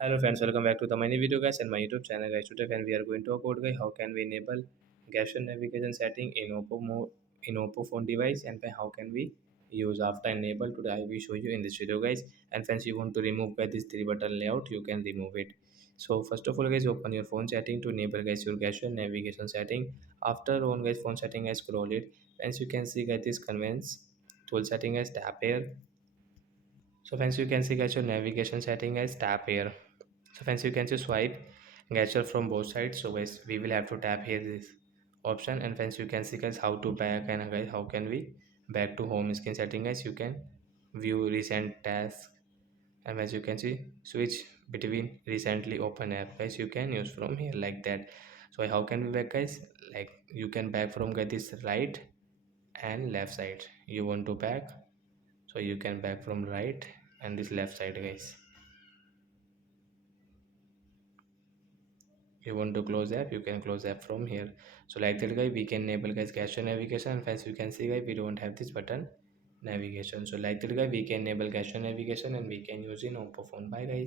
Hello friends, welcome back to the mini video guys and my YouTube channel guys. Today we are going to talk about guys how can we enable gesture navigation setting in Oppo phone device and then how can we use after enable. Today I will show you in this video guys. And friends, you want to remove guys this three button layout, you can remove it. So first of all guys, open your phone setting to enable guys your gesture navigation setting. After on guys phone setting guys, scroll it. Friends, you can see guys this convenience tool setting as tap here. So friends, you can see guys your navigation setting as tap here. So friends, you can just swipe gesture from both sides. So guys, we will have to tap here this option, and friends, you can see guys how to back, and guys how can we back to home screen setting guys. You can view recent tasks, and as you can see switch between recently open app guys, you can use from here like that. So how can we back guys? Like you can back from guys this right and left side. You want to back, so you can back from right and this left side guys. You want to close app, you can close app from here. So like that guy, we can enable guys gesture navigation. And as you can see guys, we don't have this button navigation. So like that guy, we can enable gesture navigation and we can use in Oppo phone. Bye guys.